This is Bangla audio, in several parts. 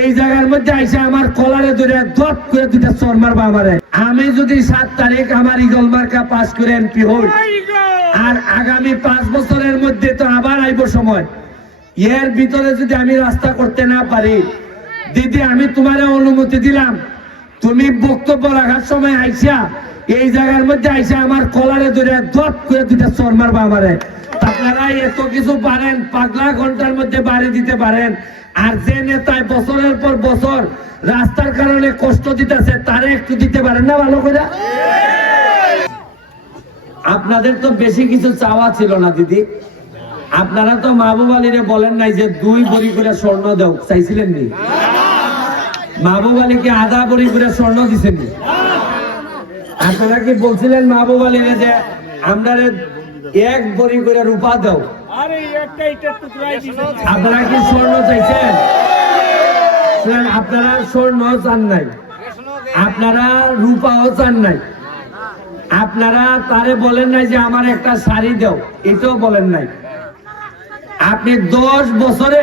এই জায়গার মধ্যে আইসা আমার কলারে ধরে দপ করে দুটা চর মারবা আমারে। আমি যদি সাত তারিখ আমার ইগল মার্কা পাস করে এমপি হই আর আগামী পাঁচ বছরের মধ্যে তো আবার আইব সময়। এর ভিতরে যদি আমি রাস্তা করতে না পারি দিদি আমি তোমার অনুমতি দিলাম। তুমি বক্তব্য রাখার সময় আইসা এই জায়গার মধ্যে আইসা আমার কলারে ধরে দপ করে দুটা চর মারবা আমারে। আপনারা এত কিছু পারেন পাগলা ঘণ্টার মধ্যে বাড়ি দিতে পারেন। আর যে নেতায় বছরের পর বছর রাস্তার কারণে কষ্ট দিতেছে, তারে একটু দিতে পারেন না ভালো করে? আপনাদের তো বেশি কিছু চাওয়া ছিল না, দিদি। আপনারা তো মাহবুব আলীরে বলেন নাই যে দুই বড়ি করে স্বর্ণ দাও, চাইছিলেন নি? মাহবুব আলীকে আধা বড়ি করে স্বর্ণ দিছেন আপনারা কি বলছিলেন মাহবুব আলীরে যে আমরা এক বড়ি করে রূপা দাও। আপনারা কি স্বর্ণ চাইছেন? আপনারা স্বর্ণ চান নাই। আপনারা রূপাও চান নাই। আপনারা তারে বলেন নাই যে আমার একটা শাড়ি দাও। এটাও বলেন নাই। আপনি দশ বছরে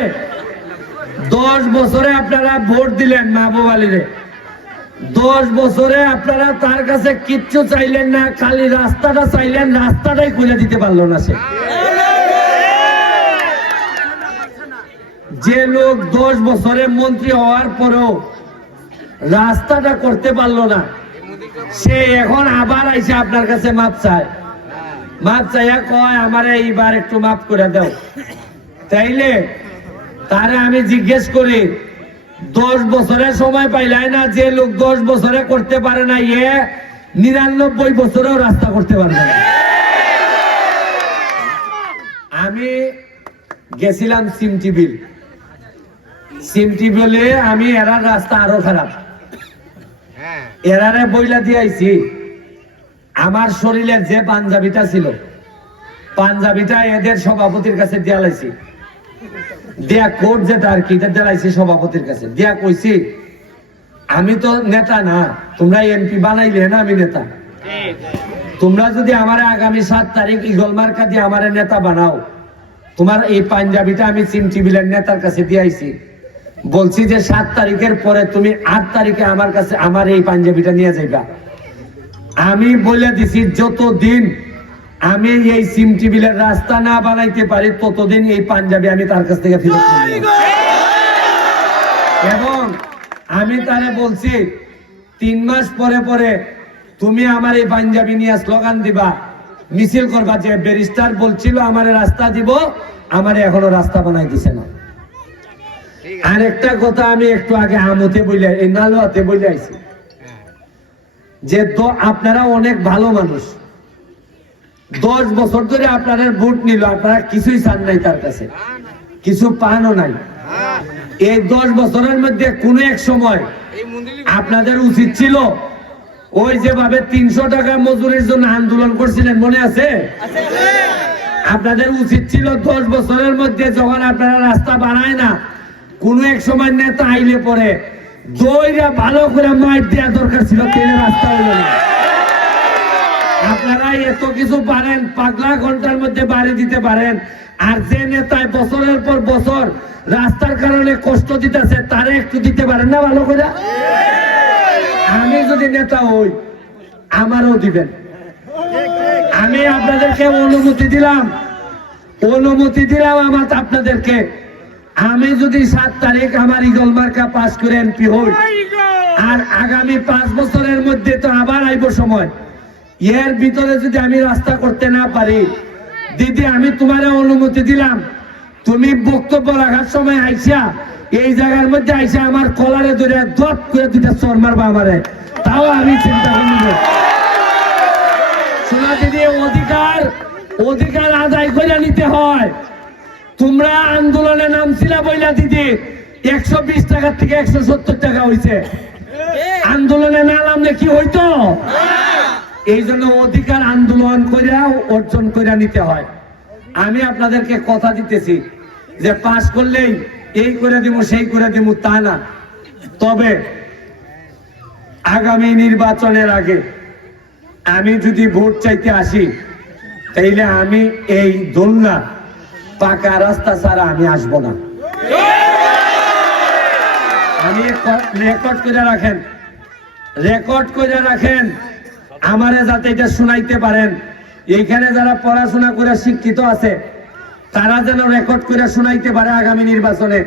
দশ বছরে আপনারা ভোট দিলেন মাহবুব আলীরে দশ বছরে আপনারা তার কাছে কিচ্ছু চাইলেন না, খালি রাস্তাটা চাইলেন, রাস্তাটাই খুলে দিতে পারল না সে। যে লোক দশ বছরে মন্ত্রী হওয়ার পরেও রাস্তাটা করতে পারল না, সে এখন আবার আইসে আপনার কাছে মাপ চায়। মাপ চাইয়া কয়, আমার এইবার একটু মাপ করে দাও। তাইলে তারে আমি জিজ্ঞেস করি দশ বছরের সময় পাইলাই না, যে লোক দশ বছরে করতে পারে না ইয়ে নিরানব্বই বছরেও রাস্তা করতে পারবে না। আমি গেছিলাম সিমটি বিল সিমটি বিলে আমি এরার রাস্তা আরও খারাপ। এরারে বইলা দিয়ে আইছি আমার শরীরের যে পাঞ্জাবিটা ছিল, পাঞ্জাবিটা এদের সভাপতির কাছে দিয়া লাইছি। দিয়া কোট যেটা আর কি? এটা দেলাইছি সভাপতির কাছে। দিয়া কইছি, আমি তো নেতা না, তোমরা এমপি বানাইলে না আমি নেতা। তোমরা যদি আমার আগামী সাত তারিখ ইগল মার্কা দিয়ে আমার নেতা বানাও, তোমার এই পাঞ্জাবিটা আমি সিম টিভিলের নেতার কাছে দিয়েছি বলছি যে সাত তারিখের পরে তুমি আট তারিখে আমার কাছে আমার এই পাঞ্জাবিটা নিয়ে যাইবা। আমি বলে দিছি, যতদিন আমি এই সিম টিভিলের রাস্তা না বানাইতে পারি ততদিন এই পাঞ্জাবি আমি তার কাছ থেকে ফেরত এবং আমি তারে বলছি তিন মাস পরে পরে তুমি আমার এই পাঞ্জাবি নিয়ে স্লোগান দিবা মিছিল করবা যে ব্যারিস্টার বলছিল আমার রাস্তা দিব আমার এখনও রাস্তা বানাই দিছে না। আরেকটা কথা আমি একটু আগে আমতে বলে এই নালুয়াতে বলে আইছি। যে তো আপনারা অনেক ভালো মানুষ দশ বছর ধরে আপনাদের ভোট নিল, আপনারা কিছুই চান নাই তার কাছে। কিছু পানও নাই। এই দশ বছরের মধ্যে কোন এক সময় আপনাদের উচিত ছিল ওই যেভাবে তিনশো টাকা মজুরির জন্য আন্দোলন করছিলেন, মনে আছে? আপনাদের উচিত ছিল দশ বছরের মধ্যে যখন আপনারা রাস্তা বানায় না, কোন এক সময় নেতা আইলে পরে দইরা ভালো করে মাইট দেওয়া দরকার ছিল তেলে রাস্তা হইল না। আপনারা এত কিছু পারেন, পাগলা ঘণ্টার মধ্যে বাড়ি দিতে পারেন। আর যে নেতায় বছরের পর বছর রাস্তার কারণে কষ্ট দিতেছে, তারে একটু দিতে পারেন না ভালো করে? আমি যদি নেতা হই, আমারও দিবেন। আমি আপনাদেরকে অনুমতি দিলাম। অনুমতি দিলাম আমার আপনাদেরকে। আমি যদি সাত তারিখ আমার ইগল মার্কা পাস করে এমপি হই, আর আগামী পাঁচ বছরের মধ্যে তো আবার আইব সময়। এর ভিতরে যদি আমি রাস্তা করতে না পারি দিদি আমি তোমার অনুমতি দিলাম। তুমি বক্তব্য রাখার সময় আইসা এই জায়গার মধ্যে আইসা আমার কলারে ধরে দপ করে দুটা চর মারবা আমারে। তাও আমি চিন্তা করব শোনা দিদি অধিকার অধিকার আদায় করে নিতে হয়। তোমরা আন্দোলনে নামছিলা বইলা দিদি একশো বিশ টাকার থেকে একশো সত্তর টাকা হয়েছে আন্দোলনে না নামলে কি হইতো? এই জন্য অধিকার আন্দোলন কইরা অর্জন কইরা নিতে হয়। আমি আপনাদেরকে কথা দিতেছি যে পাশ করলেই এই করে দিব, সেই করে দিব তা না। তবে আগামী নির্বাচনের আগে আমি যদি ভোট চাইতে আসি, তাইলে আমি এই দোলনা পাকা রাস্তা ছাড়া আমি আসব না। আমি রেকর্ড করে রাখেন। রেকর্ড করে রাখেন। আমারে যাতে এটা শুনাইতে পারেন। এইখানে যারা পড়াশোনা করে শিক্ষিত আছে, তারা যেন রেকর্ড করে শুনাইতে পারে আগামী নির্বাচনে।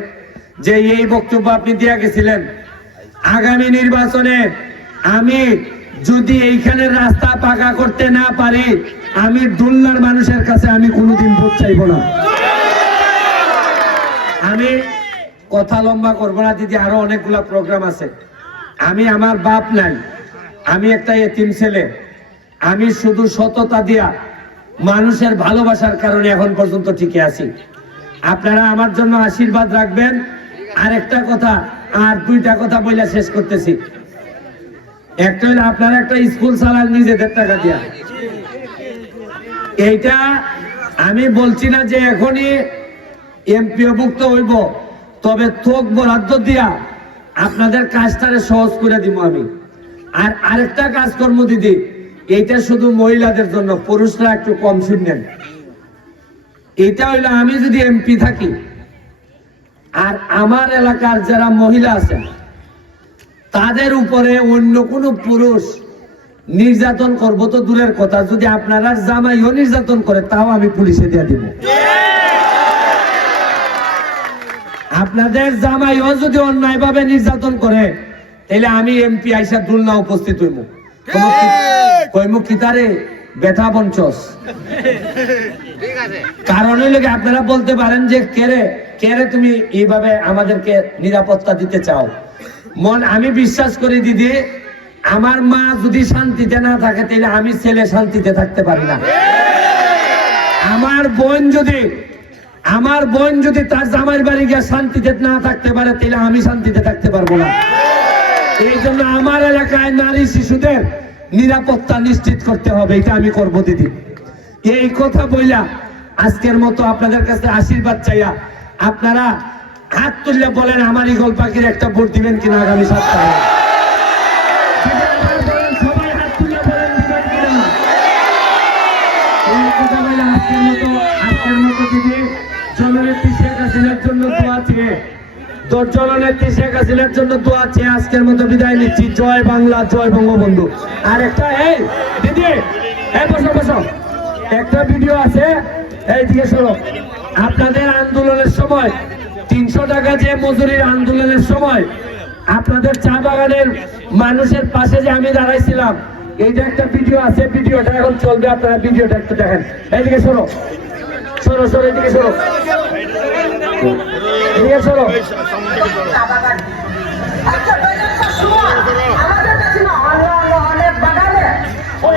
যে এই বক্তব্য আপনি দিয়া গেছিলেন, আগামী নির্বাচনে আমি যদি এইখানে রাস্তা পাকা করতে না পারি, আমি দুল্লার মানুষের কাছে আমি কোনোদিন ভোট চাইব না। আমি কথা লম্বা করব না, দিদি, আরও অনেকগুলা প্রোগ্রাম আছে। আমি আমার বাপ নাই। আমি একটা এতিম ছেলে। আমি শুধু সততা দিয়া মানুষের ভালোবাসার কারণে এখন পর্যন্ত টিকে আছি। আপনারা আমার জন্য আশীর্বাদ রাখবেন। আর একটা কথা, আর দুইটা কথা বইলা শেষ করতেছি। একটা হলো আপনারা একটা স্কুল চালান নিজেদের টাকা দিয়া। এইটা আমি বলছি না যে এখনই এমপিও ভুক্ত হইব, তবে থোক বরাদ্দ দিয়া আপনাদের কাজটারে সহজ করে দিব আমি। আর আরেকটা কাজকর্ম দিদি, এইটা শুধু মহিলাদের জন্য, পুরুষরা একটু কম শুনবেন এটা হইল আমি যদি এমপি থাকি, আর আমার এলাকার যারা মহিলা আছেন, তাদের উপরে অন্য কোনো পুরুষ নির্যাতন করব তো দূরের কথা, যদি আপনারা জামাইও নির্যাতন করে, তাও আমি পুলিশে দিয়ে দিব। আপনাদের জামাইও যদি অন্যায় ভাবে নির্যাতন করে তাহলে আমি এমপি আইসা দুলনা উপস্থিত হইব কইমু কিতারে ব্যথা বঞ্চস। কারণ হইলে কি আপনারা বলতে পারেন যে কেরে কেরে তুমি এইভাবে আমাদেরকে নিরাপত্তা দিতে চাও? মন আমি বিশ্বাস করি দিদি আমার মা যদি শান্তিতে না থাকে তাহলে আমি ছেলে শান্তিতে থাকতে পারি না। আমার বোন যদি আমার বোন যদি তার জামাইয়ের বাড়ি গিয়ে শান্তিতে না থাকতে পারে তাহলে আমি শান্তিতে থাকতে পারব না। এই জন্য আমার এলাকায় নারী শিশুদের নিরাপত্তা নিশ্চিত করতে হবে, এটা আমি করব দিদি। এই কথা বইলা আজকের মতো আপনাদের কাছে আশীর্বাদ চাইয়া আপনারা হাত তুললে বলেন, আমার ইগল পাখির একটা ভোট দিবেন কিনা আগামী সপ্তাহে? আজকের মতো দিদি জন্য তো জননেত্রী শেখ হাসিনার জন্য দোয়া চেয়ে আজকের মতো বিদায় নিচ্ছি। জয় বাংলা, জয় বঙ্গবন্ধু। আর একটা এই, দিদি, এই, বসো বসো। একটা ভিডিও আছে এই দিকে শোনো আপনাদের আন্দোলনের সময়, তিনশো টাকা যে মজুরির আন্দোলনের সময়, আপনাদের চা বাগানের মানুষের পাশে যে আমি দাঁড়াইছিলাম, এইটা একটা ভিডিও আছে, ভিডিওটা এখন চলবে, আপনারা ভিডিওটা একটু দেখেন। এইদিকে শোনো শোনো শোনো এদিকে শোনো এদিকে চলো। অনেক বাগানে ওই